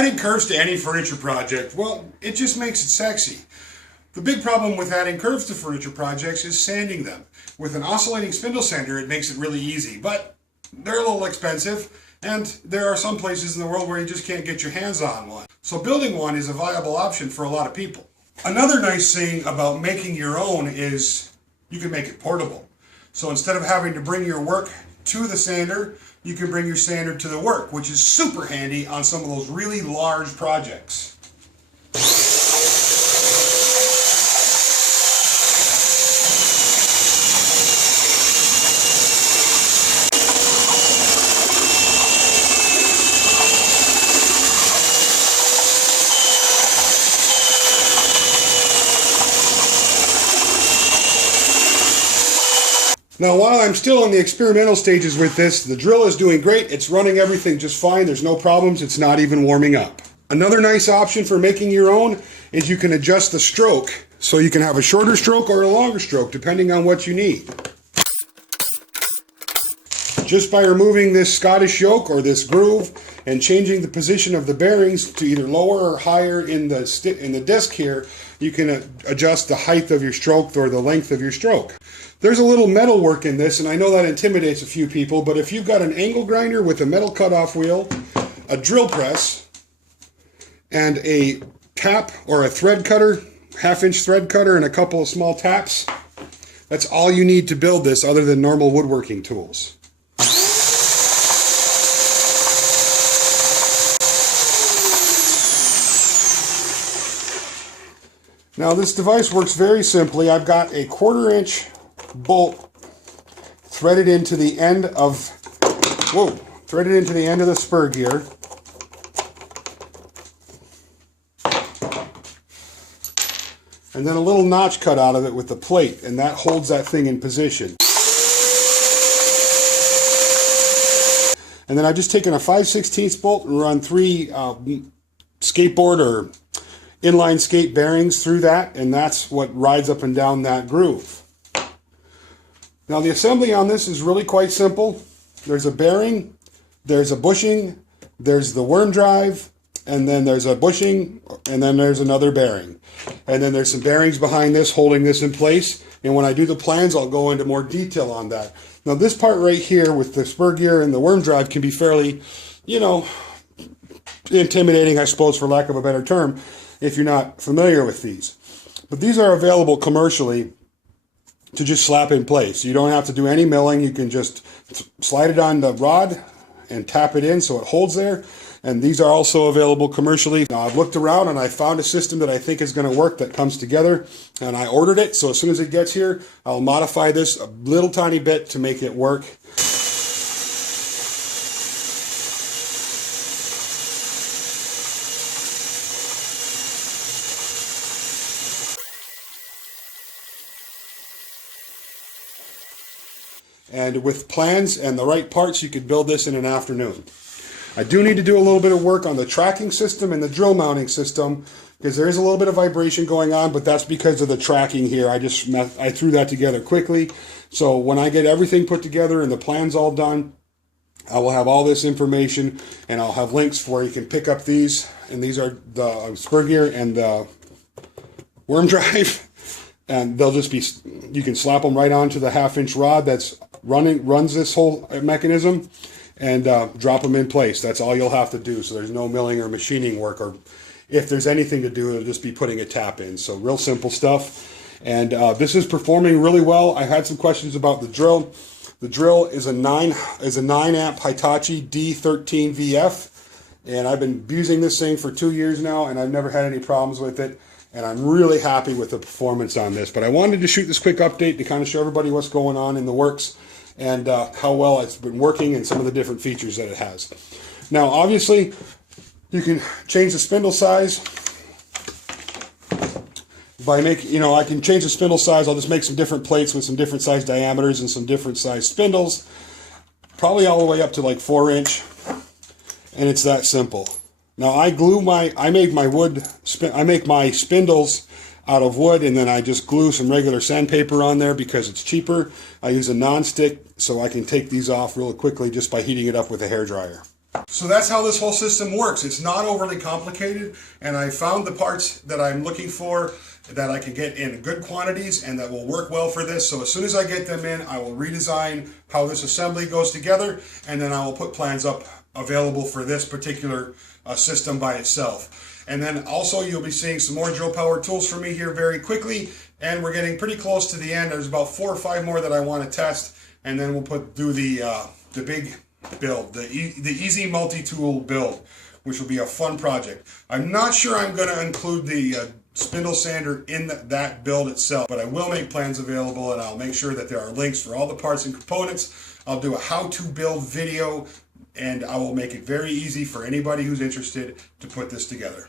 Adding curves to any furniture project, well, it just makes it sexy. The big problem with adding curves to furniture projects is sanding them. With an oscillating spindle sander, it makes it really easy, but they're a little expensive, and there are some places in the world where you just can't get your hands on one. So building one is a viable option for a lot of people. Another nice thing about making your own is you can make it portable. So instead of having to bring your work to the sander, you can bring your sander to the work, which is super handy on some of those really large projects. Now, while I'm still in the experimental stages with this, the drill is doing great. It's running everything just fine. There's no problems. It's not even warming up. Another nice option for making your own is you can adjust the stroke. So you can have a shorter stroke or a longer stroke, depending on what you need. Just by removing this Scottish yoke or this groove and changing the position of the bearings to either lower or higher in the disc here, you can adjust the height of your stroke or the length of your stroke. There's a little metal work in this, and I know that intimidates a few people, but if you've got an angle grinder with a metal cutoff wheel, a drill press, and a tap or a thread cutter, half-inch thread cutter, and a couple of small taps, that's all you need to build this other than normal woodworking tools. Now this device works very simply. I've got a 1/4-inch bolt threaded into the end of the spur gear. And then a little notch cut out of it with the plate, and that holds that thing in position. And then I've just taken a 5/16 bolt and run 3 skateboard or inline skate bearings through that, and that's what rides up and down that groove. Now the assembly on this is really quite simple. There's a bearing, there's a bushing, there's the worm drive, and then there's a bushing, and then there's another bearing. And then there's some bearings behind this holding this in place, and when I do the plans I'll go into more detail on that. Now this part right here with the spur gear and the worm drive can be fairly, intimidating, I suppose, for lack of a better term, if you're not familiar with these. But these are available commercially to just slap in place. You don't have to do any milling. You can just slide it on the rod and tap it in so it holds there. And these are also available commercially. Now I've looked around and I found a system that I think is going to work that comes together, and I ordered it. So as soon as it gets here, I'll modify this a little tiny bit to make it work. And with plans and the right parts, you could build this in an afternoon. I do need to do a little bit of work on the tracking system and the drill mounting system, because there is a little bit of vibration going on, but that's because of the tracking here. I threw that together quickly. So when I get everything put together and the plans all done, I will have all this information, and I'll have links where you can pick up these. And these are the spur gear and the worm drive. And they'll just be, you can slap them right onto the 1/2-inch rod that's runs this whole mechanism, and drop them in place. That's all you'll have to do. So there's no milling or machining work, or if there's anything to do, it'll just be putting a tap in. So real simple stuff. And this is performing really well. I had some questions about the drill. The drill is a 9 amp Hitachi D13 VF, and I've been using this thing for 2 years now, and I've never had any problems with it. And I'm really happy with the performance on this. But I wanted to shoot this quick update to kind of show everybody what's going on in the works, and how well it's been working and some of the different features that it has. Now obviously you can change the spindle size by I can change the spindle size. I'll just make some different plates with some different size diameters and some different size spindles, probably all the way up to like 4-inch, and it's that simple. Now I make my spindles out of wood, and then I just glue some regular sandpaper on there because it's cheaper. I use a non-stick so I can take these off really quickly just by heating it up with a hairdryer. So that's how this whole system works. It's not overly complicated, and I found the parts that I'm looking for that I can get in good quantities and that will work well for this. So as soon as I get them in, I will redesign how this assembly goes together, and then I will put plans up available for this particular system by itself. And then also you'll be seeing some more drill power tools from me here very quickly, and we're getting pretty close to the end. There's about 4 or 5 more that I want to test, and then we'll do the big build, the Izzy multi-tool build, which will be a fun project. I'm not sure I'm going to include the spindle sander in that build itself, but I will make plans available, and I'll make sure that there are links for all the parts and components. I'll do a how-to build video, and I will make it very easy for anybody who's interested to put this together.